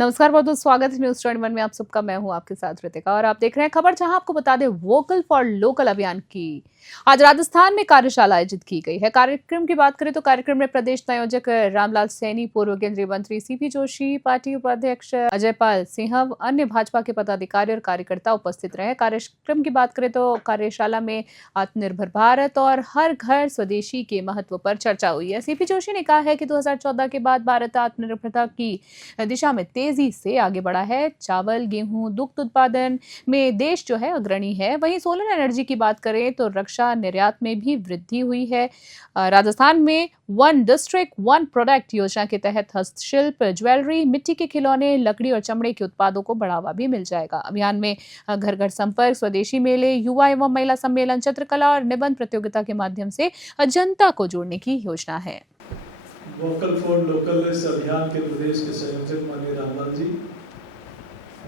नमस्कार, बहुत बहुत स्वागत है न्यूज 21 में आप सबका। मैं हूं आपके साथ रितिका और आप देख रहे हैं खबर, जहां आपको बता दें वोकल फॉर लोकल अभियान की आज राजस्थान में कार्यशाला आयोजित की गई है। कार्यक्रम की बात करें तो कार्यक्रम में प्रदेश संयोजक रामलाल सैनी, पूर्व केंद्रीय मंत्री सीपी जोशी, पार्टी उपाध्यक्ष अजय पाल सिंह, अन्य भाजपा के पदाधिकारी और कार्यकर्ता उपस्थित रहे। कार्यक्रम की बात करें तो कार्यशाला में आत्मनिर्भर भारत और हर घर स्वदेशी के महत्व पर चर्चा हुई है। सीपी जोशी ने कहा है कि 2014 के बाद भारत आत्मनिर्भरता की दिशा में तेजी से आगे बढ़ा है। चावल, गेहूं, दुग्ध उत्पादन में देश जो है अग्रणी है। वहीं सोलर एनर्जी की बात करें तो रक्षा निर्यात में भी वृद्धि हुई है। राजस्थान में वन डिस्ट्रिक्ट वन प्रोडक्ट योजना के तहत हस्तशिल्प, ज्वेलरी, मिट्टी के खिलौने, लकड़ी और चमड़े के उत्पादों को बढ़ावा भी मिल जाएगा। अभियान में घर घर संपर्क, स्वदेशी मेले, युवा एवं महिला सम्मेलन, चित्रकला और निबंध प्रतियोगिता के माध्यम से जनता को जोड़ने की योजना है। वोकल फॉर लोकल इस अभियान के प्रदेश के संयोजक माननीय रामलाल जी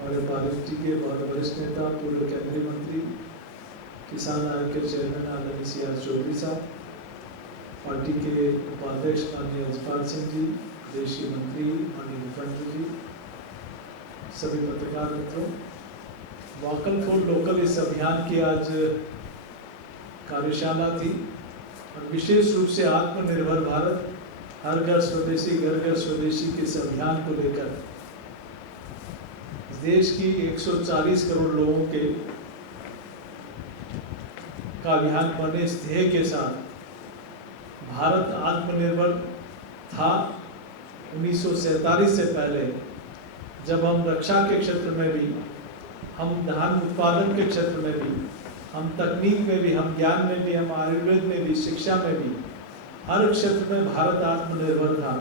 और पार्टी के बहुत वरिष्ठ नेता, पूर्व केंद्रीय मंत्री, किसान आयोग के चेयरमैन आदरणीय CR चौधरी साहब, पार्टी के उपाध्यक्ष माननीय अजयपाल सिंह जी, देश के मंत्री माननीय मुख्यमंत्री जी, सभी पत्रकार मित्रों, वोकल फॉर लोकल इस अभियान की आज कार्यशाला थी और विशेष रूप से आत्मनिर्भर भारत हर घर स्वदेशी, घर घर स्वदेशी के इस अभियान को लेकर देश की 140 करोड़ लोगों के का अभियान बने इस ध्येय के साथ भारत आत्मनिर्भर था। 1947 से पहले जब हम रक्षा के क्षेत्र में भी, हम धान उत्पादन के क्षेत्र में भी, हम तकनीक में भी, हम ज्ञान में भी, हम आयुर्वेद में भी, शिक्षा में भी, हर क्षेत्र में भारत आत्मनिर्भर था।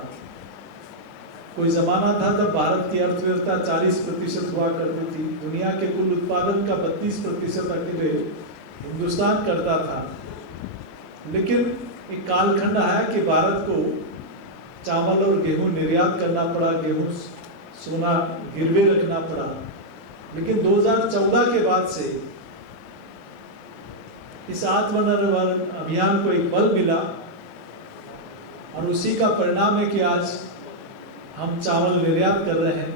कोई जमाना था जब भारत की अर्थव्यवस्था 40% हुआ करती थी। दुनिया के कुल उत्पादन का 32% अकेले हिंदुस्तान करता था। लेकिन एक कालखंड आया कि भारत को चावल और गेहूं निर्यात करना पड़ा, गेहूं सोना गिरवे रखना पड़ा। लेकिन 2014 के बाद से इस आत्मनिर्भर अभियान को एक बल मिला और उसी का परिणाम है कि आज हम चावल निर्यात कर रहे हैं,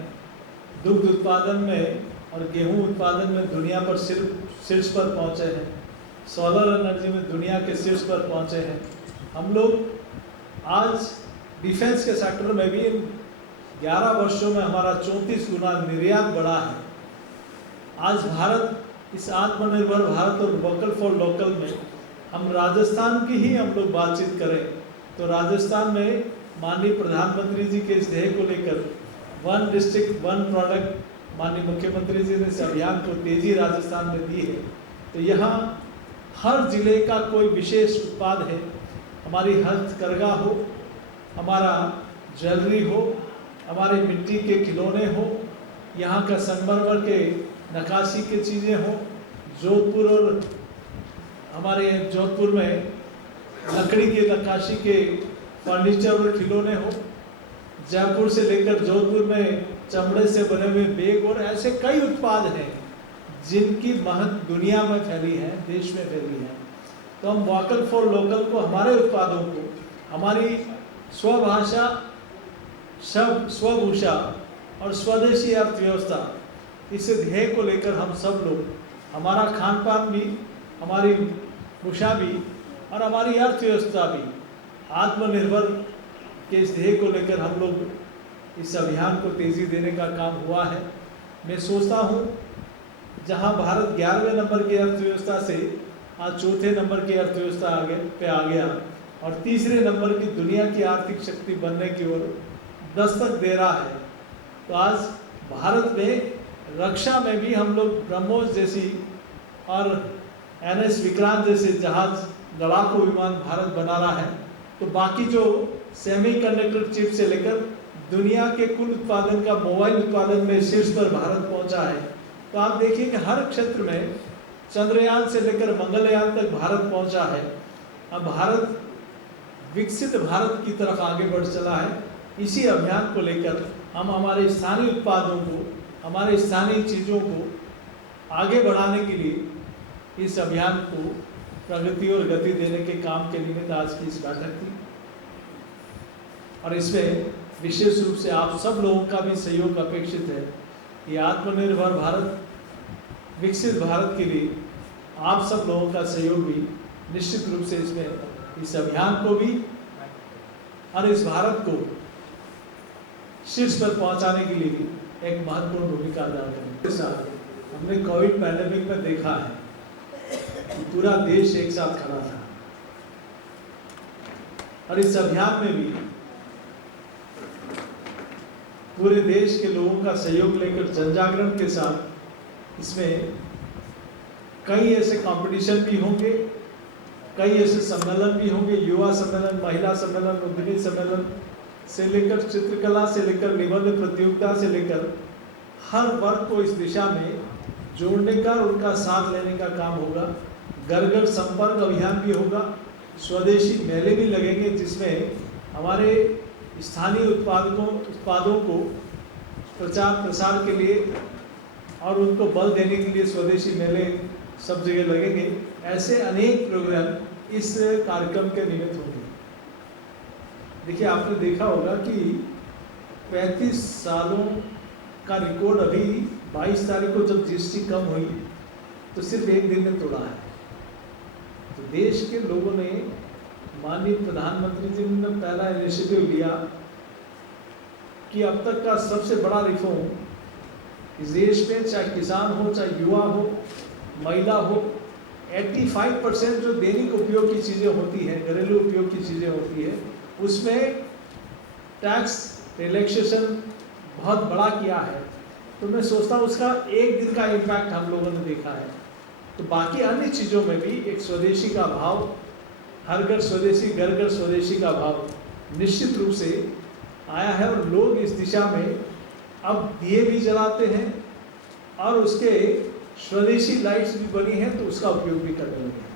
दुग्ध उत्पादन में और गेहूं उत्पादन में दुनिया पर शीर्ष पर पहुंचे हैं, सोलर एनर्जी में दुनिया के शीर्ष पर पहुंचे हैं। हम लोग आज डिफेंस के सेक्टर में भी 11 वर्षों में हमारा 34 गुना निर्यात बढ़ा है। आज भारत इस आत्मनिर्भर भारत और वोकल फॉर लोकल में हम राजस्थान की ही हम लोग बातचीत करें तो राजस्थान में माननीय प्रधानमंत्री जी के इस ध्येय को लेकर वन डिस्ट्रिक्ट वन प्रोडक्ट माननीय मुख्यमंत्री जी ने इस अभियान को तेजी राजस्थान में दी है। तो यहाँ हर जिले का कोई विशेष उत्पाद है, हमारी हस्तकरघा हो, हमारा ज्वेलरी हो, हमारे मिट्टी के खिलौने हो, यहाँ का संगमरमर के नक्काशी की चीज़ें हो, जोधपुर और हमारे जोधपुर में लकड़ी के नक्काशी के फर्नीचर और खिलौने हो, जयपुर से लेकर जोधपुर में चमड़े से बने हुए बैग और ऐसे कई उत्पाद हैं जिनकी महत्व दुनिया में फैली है, देश में फैली है। तो हम वोकल फॉर लोकल को, हमारे उत्पादों को, हमारी स्वभाषा, स्वभूषा और स्वदेशी अर्थव्यवस्था, इस ध्येय को लेकर हम सब लोग, हमारा खान पान भी, हमारी भूषा भी और हमारी अर्थव्यवस्था भी आत्मनिर्भर के इस ध्येय को लेकर हम लोग इस अभियान को तेजी देने का काम हुआ है। मैं सोचता हूँ जहाँ भारत 11वें नंबर की अर्थव्यवस्था से आज चौथे नंबर की अर्थव्यवस्था पे आ गया और तीसरे नंबर की दुनिया की आर्थिक शक्ति बनने की ओर दस्तक दे रहा है। तो आज भारत में रक्षा में भी हम लोग ब्रह्मोस जैसी और NS विक्रांत जैसे जहाज, लड़ाकू विमान भारत बना रहा है। तो बाकी जो सेमीकंडक्टर चिप से लेकर दुनिया के कुल उत्पादन का मोबाइल उत्पादन में शीर्ष पर भारत पहुंचा है। तो आप देखिए कि हर क्षेत्र में चंद्रयान से लेकर मंगलयान तक भारत पहुंचा है। अब भारत विकसित भारत की तरफ आगे बढ़ चला है। इसी अभियान को लेकर हम हमारे स्थानीय उत्पादों को, हमारे स्थानीय चीज़ों को आगे बढ़ाने के लिए इस अभियान को प्रगति और गति देने के काम के निमित्त आज की इस बैठक थी और इसमें विशेष रूप से आप सब लोगों का भी सहयोग अपेक्षित है। ये आत्मनिर्भर भारत, विकसित भारत के लिए आप सब लोगों का सहयोग भी निश्चित रूप से इसमें इस अभियान को भी और इस भारत को शीर्ष पर पहुंचाने के लिए भी एक महत्वपूर्ण भूमिका अदा करेंगे। हमने कोविड पैंडेमिक में देखा है कि पूरा देश एक साथ खड़ा था और इस अभियान में भी पूरे देश के लोगों का सहयोग लेकर जनजागरण के साथ इसमें कई ऐसे कंपटीशन भी होंगे, कई ऐसे सम्मेलन भी होंगे, युवा सम्मेलन, महिला सम्मेलन, उद्यमी सम्मेलन से लेकर चित्रकला से लेकर निबंध प्रतियोगिता से लेकर हर वर्ग को इस दिशा में जोड़ने का, उनका साथ लेने का काम होगा। घर घर संपर्क अभियान भी होगा, स्वदेशी मेले भी लगेंगे जिसमें हमारे स्थानीय उत्पादों को प्रचार प्रसार के लिए और उनको बल देने के लिए स्वदेशी मेले सब जगह लगेंगे। ऐसे अनेक प्रोग्राम इस कार्यक्रम के निमित्त होंगे। देखिए, आपने देखा होगा कि 35 सालों का रिकॉर्ड अभी 22 तारीख को जब जीएसटी कम हुई तो सिर्फ एक दिन में तोड़ा है। तो देश के लोगों ने, माननीय प्रधानमंत्री जी ने पहला इनिशिएटिव लिया कि अब तक का सबसे बड़ा रिफॉर्म इस देश में, चाहे किसान हो, चाहे युवा हो, महिला हो, 85% जो दैनिक उपयोग की चीज़ें होती हैं, घरेलू उपयोग की चीज़ें होती है, उसमें टैक्स रिलैक्सेशन बहुत बड़ा किया है। तो मैं सोचता हूँ उसका एक दिन का इम्पैक्ट हम लोगों ने देखा है। तो बाकी अन्य चीज़ों में भी एक स्वदेशी का भाव, हर घर स्वदेशी, घर घर स्वदेशी का भाव निश्चित रूप से आया है और लोग इस दिशा में अब दिए भी जलाते हैं और उसके स्वदेशी लाइट्स भी बनी हैं तो उसका उपयोग भी करने लगे हैं।